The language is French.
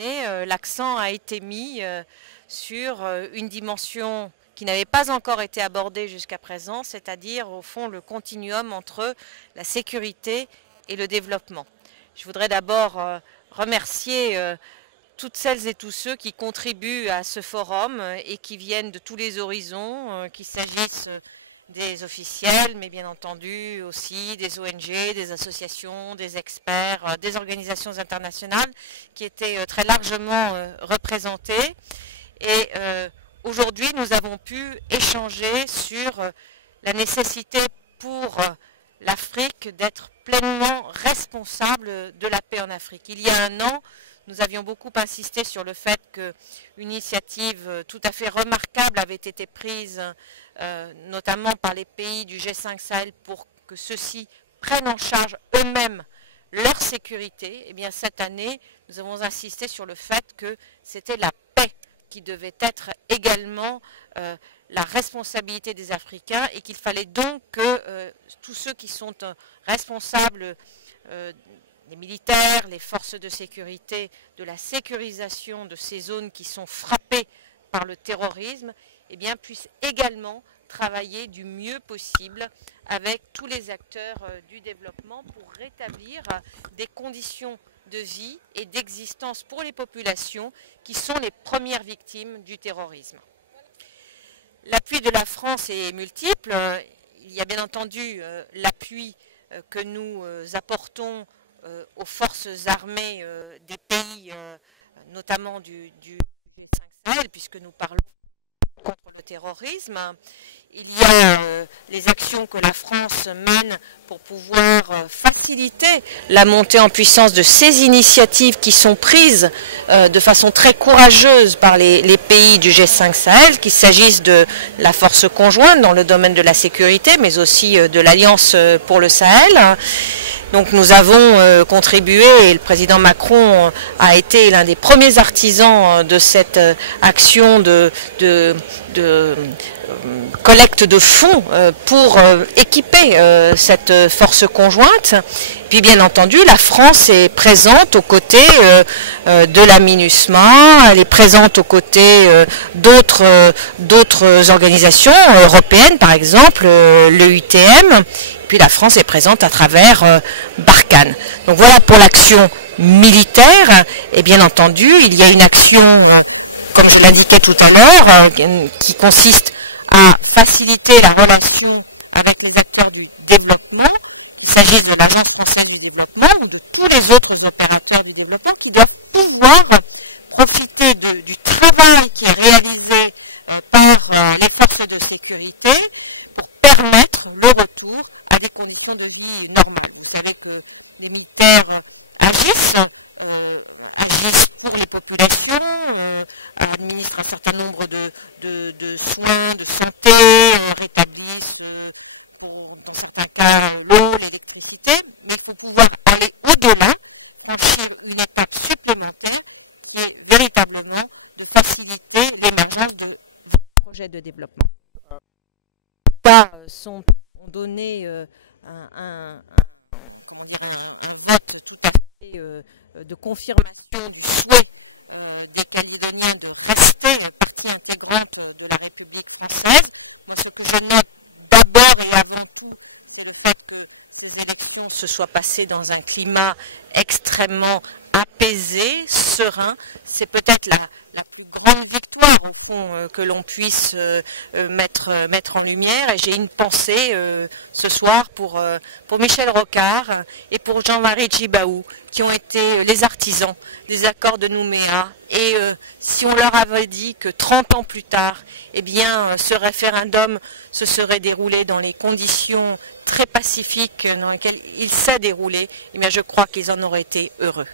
année, l'accent a été mis sur une dimension qui n'avait pas encore été abordée jusqu'à présent, c'est-à-dire au fond le continuum entre la sécurité et le développement. Je voudrais d'abord remercier toutes celles et tous ceux qui contribuent à ce forum et qui viennent de tous les horizons, qu'il s'agisse des officiels, mais bien entendu aussi des ONG, des associations, des experts, des organisations internationales qui étaient très largement représentées. Et aujourd'hui, nous avons pu échanger sur la nécessité pour l'Afrique d'être pleinement responsable de la paix en Afrique. Il y a un an, nous avions beaucoup insisté sur le fait qu'une initiative tout à fait remarquable avait été prise, notamment par les pays du G5 Sahel, pour que ceux-ci prennent en charge eux-mêmes leur sécurité. Et bien cette année, nous avons insisté sur le fait que c'était la paix qui devait être également la responsabilité des Africains et qu'il fallait donc que tous ceux qui sont responsables, les militaires, les forces de sécurité, de la sécurisation de ces zones qui sont frappées par le terrorisme, eh bien, puissent également travailler du mieux possible avec tous les acteurs du développement pour rétablir des conditions de vie et d'existence pour les populations qui sont les premières victimes du terrorisme. L'appui de la France est multiple. Il y a bien entendu l'appui que nous apportons aux forces armées des pays, notamment du G5 Sahel, puisque nous parlons contre le terrorisme. Il y a les actions que la France mène pour pouvoir faciliter la montée en puissance de ces initiatives qui sont prises de façon très courageuse par les pays du G5 Sahel, qu'il s'agisse de la force conjointe dans le domaine de la sécurité, mais aussi de l'Alliance pour le Sahel. Donc nous avons contribué et le président Macron a été l'un des premiers artisans de cette action de collecte de fonds pour équiper cette force conjointe. Puis bien entendu, la France est présente aux côtés de la MINUSMA, elle est présente aux côtés d'autres organisations européennes, par exemple le UTM. Puis la France est présente à travers Barkhane. Donc voilà pour l'action militaire. Et bien entendu, il y a une action, comme je l'indiquais tout à l'heure, qui consiste à faciliter la relation avec les acteurs du développement. Il s'agit de l'Agence française du développement, mais de tous les autres opérateurs du développement qui doivent pouvoir profiter du travail qui est réalisé par les forces de sécurité pour permettre le retour à des conditions de vie normales. Vous savez que les militaires agissent pour les populations, administrent un certain nombre de soins, de santé, rétablissent dans certains cas l'eau, l'électricité, mais il faut pouvoir aller au-delà, franchir une étape supplémentaire, qui est véritablement de faciliter l'émergence des projets de développement. Ont donné un vote tout à fait de confirmation du souhait des Calédoniens de rester partie intégrante de la République française. Mais ce que je note d'abord et avant tout, c'est le fait que ces élections se soient passées dans un climat extrêmement apaisé, serein. C'est peut-être la plus grande victoire au fond, que l'on puisse mettre en lumière. Et j'ai une pensée ce soir pour Michel Rocard et pour Jean-Marie Tjibaou, qui ont été les artisans des accords de Nouméa. Et si on leur avait dit que 30 ans plus tard, eh bien, ce référendum se serait déroulé dans les conditions très pacifiques dans lesquelles il s'est déroulé, eh bien, je crois qu'ils en auraient été heureux.